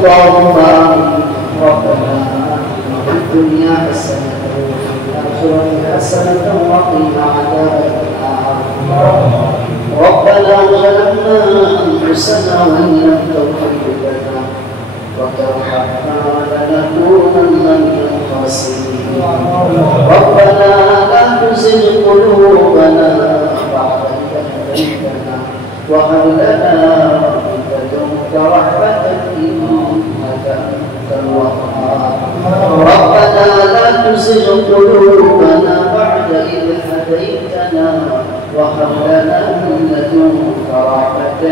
اللهم ربنا في الدنيا حسنة وفي الآخرة حسنة وقنا عذاب النار. ربنا ظلمنا أنفسنا وإن لم تغفر لنا وترحمنا لنكونن من الخاسرين. ربنا لا تزغ قلوبنا بعد إذ هديتنا وهب لنا من لدنك رحمة إنك أنت الوهاب. ربنا لا تزغ قلوبنا بعد إذ هديتنا وهب لنا من لدنك رحمة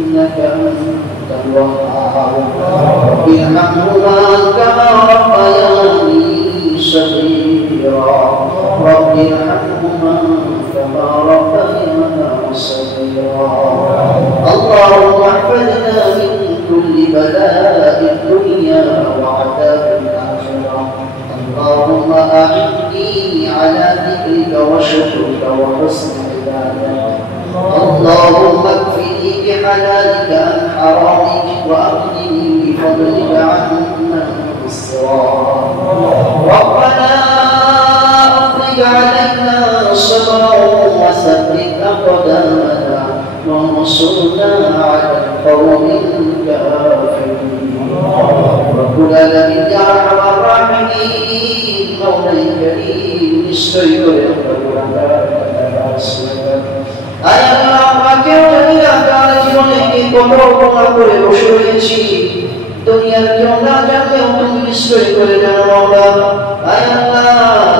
إنك أنت الوهاب. رب ارحمهما كما ربياني صغيرا. رب ارحمهما كما ربيانا صغيرا. اللهم احفظنا من كل بلاء الدنيا وعذاب الآخرة. اللهم أعني على ذكرك وشكرك وحسن عبادتك. اللهم اكفني بحلالك عن حرامك وأغنني بفضلك عمن بالصراط. ربنا أفرج علينا صبرا وثبت أقدامنا وانصرنا على القوم الكافرين. رب العالمين يا أرحم الراحمين مولاي الكريم নিশ্চয়ই করে দুনিয়ার কেউ না জানলেও তুমি নিশ্চয় করে জানো মাওলা। আয় আল্লাহ,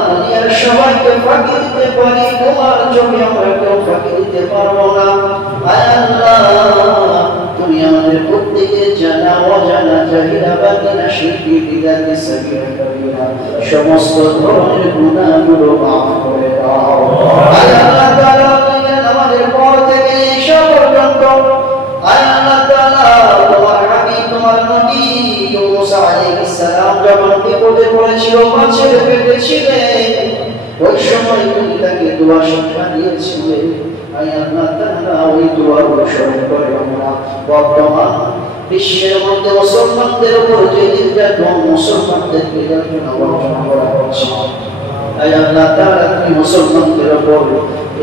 দুনিয়ার সবাইকে ফাঁকি দিতে পারি, তোমার চোখে আমরা কেউ ফাঁকি দিতে পারবো না। আয় আল্লাহ, তুমি আমাদের প্রত্যেকের জানা অজানা জাহিরা বাতিনা শিরকি বিদাতি সগীরা কবিরা সমস্ত ধরনের গুনাহগুলো মাফ করে দাও। আয় আল্লাহ তাআলা, আমাদের পর থেকে এসব পর্যন্ত আয় আল্লাহ তাআলা তোমার হাবিব তোমার নবী মুসা আলাইহিস সালাম যখন বিপদে পড়েছিল, মাছের পেটে ছিলেন, ওই সময় তুমি তাকে দোয়া শিক্ষা দিয়েছিলেন। আয় আল্লাহ তাআলা ওই দোয়াগুলো স্মরণ করে আমরা বর্তমান বিশ্বের মধ্যে মুসলমানদের উপর যে নির্যাতন, মুসলমানদেরকে যন্ত্রণা বর্ণনা করা হচ্ছে, আয় আল্লাহ তাআলা তুমি মুসলমানদের উপর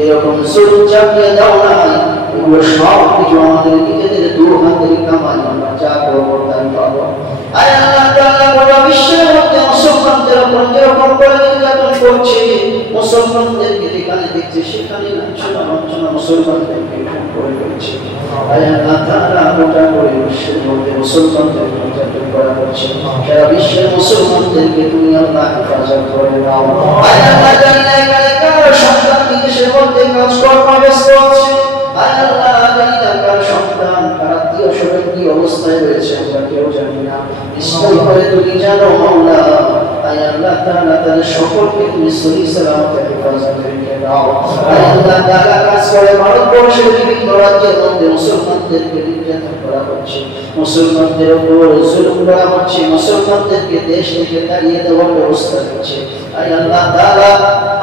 এরকম জুলুম চাপিয়ে দাও না। এগুলো সব কিছু আমাদের নিজেদের দু হাতের কামাই, আমরা যা করবো তাই পাবো। আয় আল্লাহ তাআলা গোটা বিশ্বের মধ্যে মুসলমানদের উপর যেরকম করে নির্যাতন করছে, মুসলমানদেরকে যেখানে দেখছে সেখানে লাঞ্ছনা মুসলমানদেরকে করে ফেলছে। আয় আল্লাহ তাআলা গোটা করে বিশ্বের মধ্যে মুসলমানদের নির্যাতন করা হচ্ছে, সারা বিশ্বের মুসলমানদেরকে তুমি আল্লাহ হেফাজত করে দাও। আয় আল্লাহ জানি না এখানে কার সন্তান বিদেশের মধ্যে কাজকর্ম ব্যস্ত আছে, আয় আল্লাহ জানি না কার সন্তান কার আত্মীয় স্বজন কি অবস্থায় রয়েছে, আমরা কেউ জানি না, নিশ্চয় করে তুমি জানো মাওলা। আয় আল্লাহ তাআলা তাদের সকলকে তুমি সহি সালামতে হেফাজত রেখে দাও। আয় আল্লাহ তাআলা কাজ করে ভারতবর্ষের বিভিন্ন রাজ্যের মধ্যে মুসলমানদেরকে নির্যাতন করা হচ্ছে, মুসলমানদের উপর জুলুম করা হচ্ছে, মুসলমানদেরকে দেশ থেকে তাড়িয়ে দেওয়ার ব্যবস্থা হচ্ছে। আয় আল্লাহ তাআলা,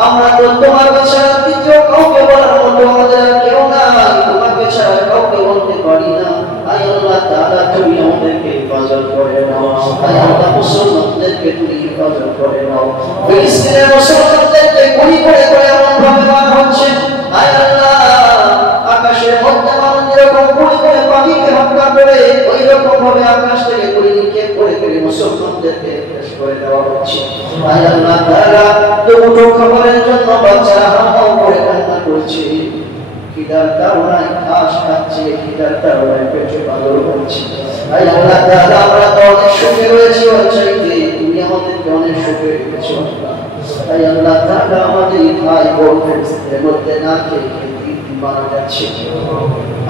আমরা তো তোমাকে ছাড়া দ্বিতীয় কাউকে বলার মতো আমাদের আর কেউ নাই, তোমাকে ছাড়া কাউকে বলতে পারি না। আয় আল্লাহ তাআলা তুমি আমাদেরকে হেফাজত করে নাও। আয় আল্লাহ মুসলমানদেরকে তুমি হেফাজত করে নাও। ফিলিস্তিনের মুসলমানদেরকে গুলি করে করে এমন ভাবে মারা হচ্ছে, আয় আল্লাহ আকাশের মধ্যে মানুষ যেরকম গুলি করে পাখিকে হত্যা করে, ওই রকম ভাবে আকাশ থেকে গুলি নিক্ষেপ করে করে মুসলমানদেরকে শেষ করে দেওয়া হচ্ছে। আয় আল্লাহ তাআলা, দুটো খবরের জন্য বাচ্চারা হাওমাও করে কান্না করছে, খিদার তাড়নায় ঘাস খাচ্ছে, খিদার তাড়নায় পেটে পাগল হচ্ছে। আয় আল্লাহ তাআলা, আমরা তো অনেক সুখে রয়েছি, চাইতে তুমি আমাদেরকে অনেক সুখে রেখেছো। আয় আল্লাহ তাআলা, আমাদের ভাই বোন এর মধ্যে না খেয়ে মারা যাচ্ছে,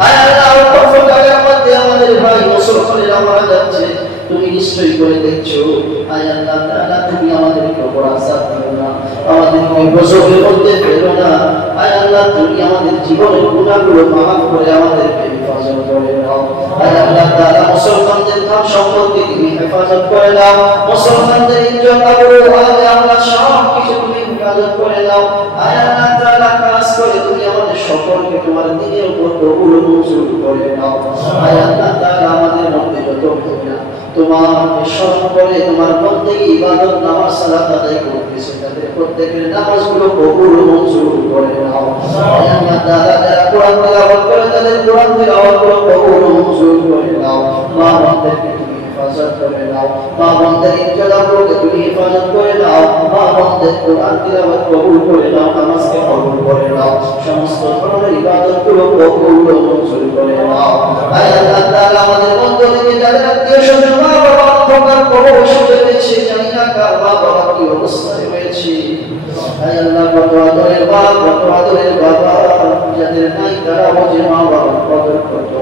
আয় আল্লাহ কত জায়গার মধ্যে আমাদের ভাই মুসলমানেরা মারা যাচ্ছে, তুমি নিশ্চয়ই করে দেখছো। আয় আল্লাহ তাআলা, তুমি আমাদেরকে উপর আযাব দিও না, আমাদেরকে গজবের মধ্যে ফেলো না। আয় আল্লাহ, তুমি আমাদের জীবনের গুনাহগুলো মাফ করে আমাদেরকে হেফাজত করে দাও। আয় আল্লাহ তাআলা, মুসলমানদের ধন সম্পদকে তুমি হেফাজত করে দাও, মুসলমানদের ইজ্জত আবরু আল্লাহ সব কিছু তুমি হিফাজত করে নাও। আয় আল্লাহ তাআলা কাজ করে তুমি আমাদের সকলকে তোমার দ্বীনের উপর কবুল মঞ্জুর করে নাও। আয় আল্লাহ তাআলা আমাদের মধ্যে যত ভাইরা তোমাকে স্মরণ করে তোমার বন্দেগী ইবাদত নামাজ সালাত আদায় করতেছে তাদের প্রত্যেকের নামাজগুলো কবুল মঞ্জুর করে নাও। আয় আল্লাহ তাআলা যারা কোরআন তিলাওয়াত করে তাদের কোরআন তিলাওয়াতগুলো কবুল মঞ্জুর করে নাও। মা বান্দাকে তুমি হেফাজত করে নাও। মা বান্দার ইজ্জতগুলোকে তুমি হেফাজত করে নাও। মা বান্দার কোরআন তিলাওয়াত কবুল করে নাও, নামাজকে কবুল করে নাও, সমস্ত ধরনের ইবাদতগুলো কবুল মঞ্জুর করে নাও। আয় আল্লাহ তাআলা আমাদের মধ্য থেকে যাদের আত্মীয়-স্বজন মা বাবা অন্ধকার কবরে রয়েছে, জানি না কার মা বাবা কি অবস্থায় রয়েছে। আয় আল্লাহ কত আদরের বাপ, কত আদরের বাবা, যাদের নাই তারা যে মা বাবার কদর করত।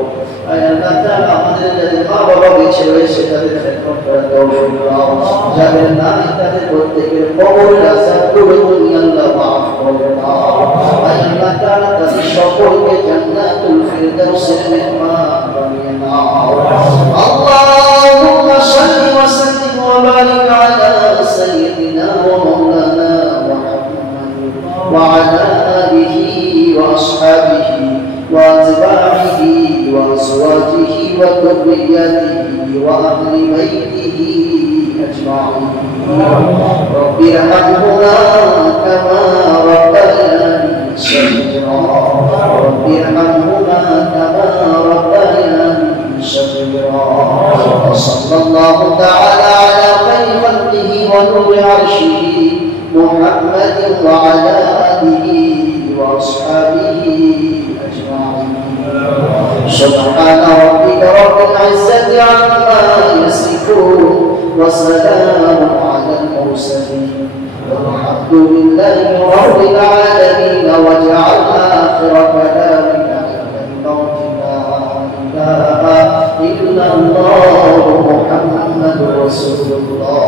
আয় আল্লাহ তাআলা আমাদের যাদের মা বাবা বেঁচে রয়েছে তাদের খেদমত করার তৌফিক দাও, যাদের নাই তাদের প্রত্যেকের কবরের আযাবগুলো তুমি আল্লাহ মাফ করে দাও। আয় আল্লাহ তাআলা তাদের সকলকে জান্নাতুল ফিরদাউসের মেহমান বানিয়ে নাও। আল্লাহুম্মা সাল্লি ওয়া সাল্লিম ওয়া বারিক আলা সাইয়্যিদিনা ওয়া মাওলানা মুহাম্মাদ ওয়া আলা আলিহি ওয়া আসহাবিহি ওয়া আতবা'ihi ওয়া আজওয়াজিহি ওয়া যুররিয়্যাতিহি ওয়া আহলি বাইতিহি আজমাইন। রব্বি রহমহুমা কামা রাব্বায়ানি সগীরা। রব্বি রহমহুমা কামা রাব্বায়ানি সগীরা। সাল্লাল্লাহু তাআলা আলা খায়রি খালকিহি ওয়া নূরি আরশিহি মুহাম্মাদিন ওয়া আলা আলিহি ওয়া আসহাবিহি আজমাইন। সুবহানা রাব্বিকা রাব্বিল ইজ্জাতি আম্মা ইয়াসিফুন ওয়া সালামুন আলাল মুরসালিন walhamdulillahi rabbil alamin। waj'al akhira kalamina la ilaha illallah muhammadur rasulullah।